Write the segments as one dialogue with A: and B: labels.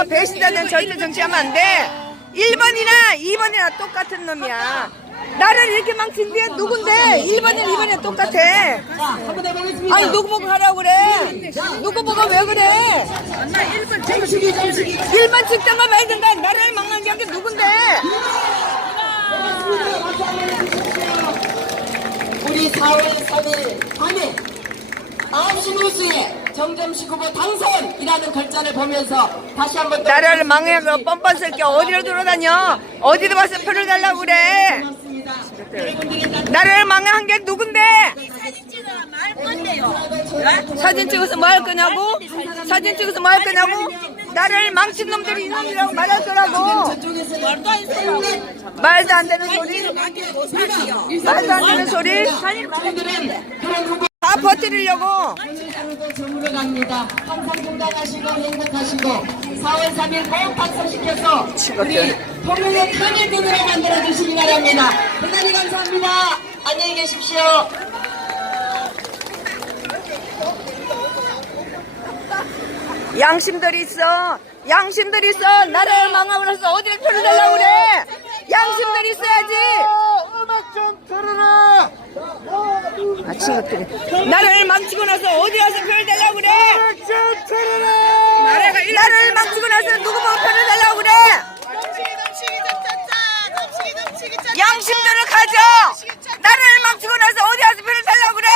A: 어, 배신자는 절대 정치하면 안 돼. 1번이나 2번이나 똑같은 놈이야. 나를 이렇게 망친데 누군데? 1번이나 2번이나 똑같아. 아니 누구 보고 하라고 그래? 누구 보고 왜 그래?
B: 정식이, 정식이.
A: 1번 측정가 말든가 나를 망한 게 누군데?
B: 우리 4월 3일 밤에 9시 뉴스에 정점식 후보 당선이라는 글자를 보면서 다시 한번 또
A: 나를 망해서 뻔뻔 쓸게 어디로 돌아다녀? 어디로 와서 표를 달라고 그래?
B: 고맙습니다. 여러분들이 다
A: 나를 망한 게 누군데? 사진 찍어서 뭐 할 거냐고? 사진 찍어서 뭐 할 거냐고? 나를 망친 놈들이 이놈이라고 말할 거라고. 말도 안 되는 소리? 말도 안 되는 소리? 다 버티 려고.
B: 하루도 저물어 갑니다. 항상 건강하시고 행복하시고 4월 3일 꼭 당선시켜서 우리 통일의 편의 등으로 만들어 주시기 바랍니다. 대단히 감사합니다. 안녕히 계십시오.
A: 양심들이 있어. 양심들이 있어. 나를 망하고 나서 어디를 표를 달라고 그래? 양심들이 있어야지.
C: 음악 좀 틀어라!
A: 아, 친구들이. 나를 망치고 나서 어디 와서 표를 달라고 그래?
C: 음악 좀 틀어라!
A: 나를 망치고 나서 누구 보고 표를 달라고 그래? 양심들을 가져. 나를 망치고 나서 어디 와서 표를 달라고 그래?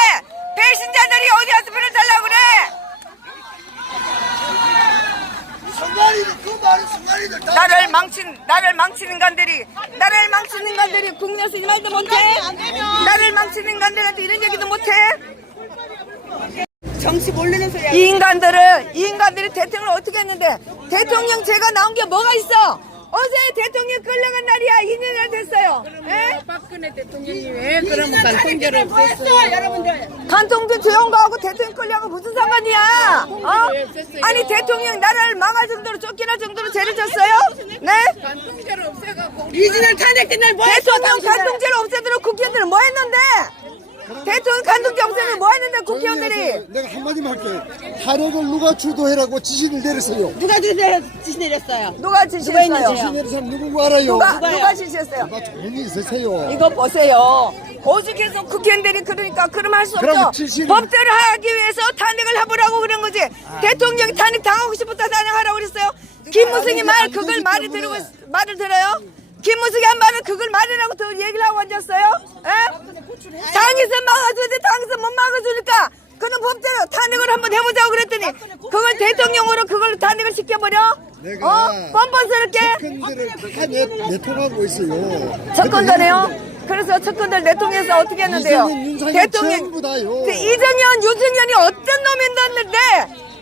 A: 배신자들이 어디 와서 표를 달라고 그래?
C: 순간이들, 그 말은 순간이들 다.
A: 나를 망친 나를 망치는 간들이 나를 망치는 인간들이 국내에서 이 말도 못해 나를 망치는 인간들한테 이런 얘기도 못해? 정치 모르는 소리야. 이 인간들은 이 인간들이 대통령을 어떻게 했는데 대통령 제가 나온 게 뭐가 있어 어제 대통령 끌려간 날이야 2년이나 됐어요 예?
D: 박근혜 대통령이 왜 그러면 간통죄를 없앴어요? 여러분들
A: 간통도 조용 거하고 대통령 끌려가 무슨 상관이야 어? 아니 대통령 나라를 망할 정도로 쫓겨날 정도로 죄를 졌어요? 네?
D: 간통죄를 없애갖고
A: 이준을 탄핵된 날뭐 대통령 간통죄를 없애도록 국회의원들은 뭐 했는데? 대통령 간통죄 없애면 뭐 했는데 국회의원들이?
C: 한마디만 할게. 탄핵을 누가 주도해라고 지시를 내렸어요.
D: 누가 지시 지시 내렸어요?
A: 누가 지시했어요?
C: 지시 내린 사람 누군고 알아요?
A: 누가 누가 지시했어요?
C: 누가 조용히 있으세요.
A: 이거 보세요. 오죽해서 국회의원들이 그러니까 그럼 할 수
C: 그러면
A: 없죠.
C: 지시는-
A: 법대로 하기 위해서 탄핵을 해보라고 그런 거지. 대통령이 탄핵 당하고 싶었다 탄핵하라고 그랬어요. 김무승이 안말 그걸 말을
C: 때문에.
A: 들고 있- 말을 들어요? 김무승이 한 말을 그걸 말이라고 또 얘기를 하고 앉았어요? 에? 당에서 막아주는데 당에서 못 막아주니까 그는 법대로 탄핵을 한번 해보자고 그랬더니 그걸 대통령으로 그걸 탄핵을 시켜버려?
C: 내가
A: 어? 뻔뻔스럽게?
C: 측근들을 다 내, 내통하고 있어요.
A: 첫건더네요. 그래서 첫건들 대통령에서 어떻게 했는데요?
C: 윤석열
A: 대통령
C: 전부 다요.
A: 그 이정현, 유승현이 어떤 놈인데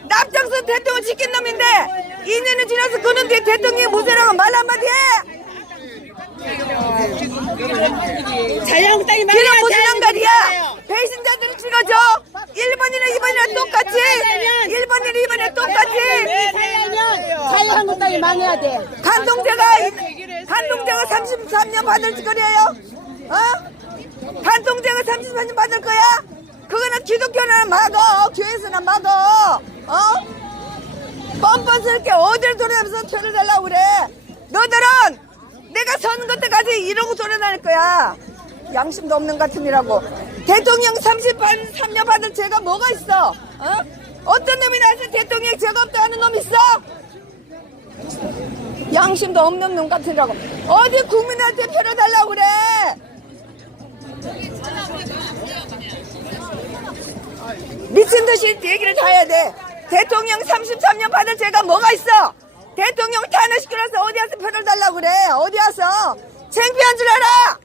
A: 납작선 대통령 시킨 놈인데 2년이 지나서 뒤에 대통령이 무죄라고 말 한마디 해.
D: 자유한국당이
A: 그런 무슨 양갈이야? 배신자들을 찍어줘. 1번이나 2번이나 똑같이. 1번이나 2번이나 똑같이.
D: 자유한국당이 망해야 돼.
A: 간통죄가 간통죄가 33년 받을 거래요. 어? 간통죄가 33년 받을 거야? 그거는 기독교는 막어. 교회에서는 막어. 어? 뻔뻔스럽게 어딜 돌아다니면서 표를 달라고 그래. 너들은 내가 선거 때까지 이러고 돌아다닐 거야. 양심도 없는 같은 이라고. 대통령 33년 받을 죄가 뭐가 있어? 어? 어떤 놈이 나서 대통령 죄가 없다 하는 놈 있어? 양심도 없는 놈 같으라고. 어디 국민한테 표를 달라고 그래? 미친 듯이 얘기를 다 해야 돼. 대통령 33년 받은 죄가 뭐가 있어? 대통령 탄핵시키면서 어디 와서 표를 달라고 그래? 어디 와서? 창피한 줄 알아?